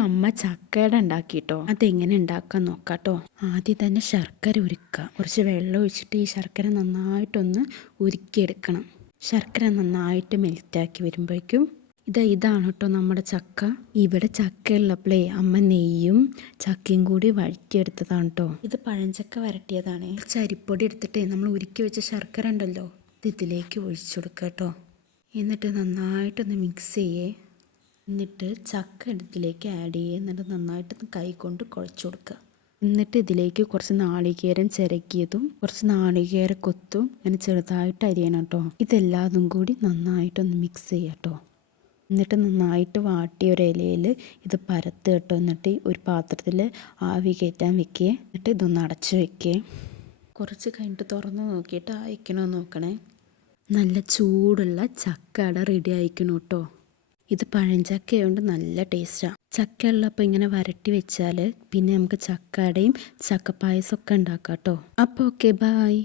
അമ്മ ചക്കയുടെ ഉണ്ടാക്കിട്ടോ? അതെങ്ങനെ ഉണ്ടാക്കാൻ നോക്കാട്ടോ? ആദ്യം തന്നെ ശർക്കര ഉരുക്കുക. കുറച്ച് വെള്ളം ഒഴിച്ചിട്ട് ഈ ശർക്കര നന്നായിട്ടൊന്ന് ഉരുക്കിയെടുക്കണം. ശർക്കര നന്നായിട്ട് മെൽറ്റാക്കി വരുമ്പോഴേക്കും ഇതാ ഇതാണ് കേട്ടോ നമ്മുടെ ചക്ക. ഇവിടെ ചക്ക അമ്മ നെയ്യും ചക്കയും കൂടി വഴറ്റിയെടുത്തതാണ് കേട്ടോ. ഇത് പഴഞ്ചക്ക വരട്ടിയതാണ്. ചരിപ്പൊടി എടുത്തിട്ടേ നമ്മൾ ഉരുക്കി വെച്ച ശർക്കര ഉണ്ടല്ലോ ഇത് ഇതിലേക്ക് ഒഴിച്ചു കൊടുക്കുക കേട്ടോ. എന്നിട്ട് നന്നായിട്ടൊന്ന് മിക്സ് ചെയ്യേ. എന്നിട്ട് ചക്ക ഇതിലേക്ക് ആഡ് ചെയ്യുക എന്നിട്ട് നന്നായിട്ടൊന്ന് കൈ കൊണ്ട് കുഴച്ച് കൊടുക്കുക എന്നിട്ട് ഇതിലേക്ക് കുറച്ച് നാളികേരം ചിരക്കിയതും കുറച്ച് നാളികേര കൊത്തും അങ്ങനെ ചെറുതായിട്ട് അരിയണം കേട്ടോ ഇതെല്ലാതും കൂടി നന്നായിട്ടൊന്ന് മിക്സ് ചെയ്യാം കേട്ടോ എന്നിട്ട് നന്നായിട്ട് വാട്ടിയ ഒരു ഇലയിൽ ഇത് പരത്ത് കേട്ടോ എന്നിട്ട് ഒരു പാത്രത്തിൽ ആവി കയറ്റാൻ വെക്കുക എന്നിട്ട് ഇതൊന്ന് അടച്ച് വെക്കുക കുറച്ച് കഴിഞ്ഞിട്ട് തുറന്ന് നോക്കിയിട്ട് അയക്കണോ നോക്കണേ. നല്ല ചൂടുള്ള ചക്കട റെഡി ആയിക്കണം കേട്ടോ ഇത് പഴഞ്ചക്കയുണ്ട് നല്ല ടേസ്റ്റാണ് ചക്ക ഉള്ളപ്പോൾ ഇങ്ങനെ വരട്ടി വെച്ചാൽ പിന്നെ നമുക്ക് ചക്കയുടെയും ചക്കപ്പായസമൊക്കെ ഉണ്ടാക്കാം കേട്ടോ അപ്പോൾ ഓക്കെ ബായ്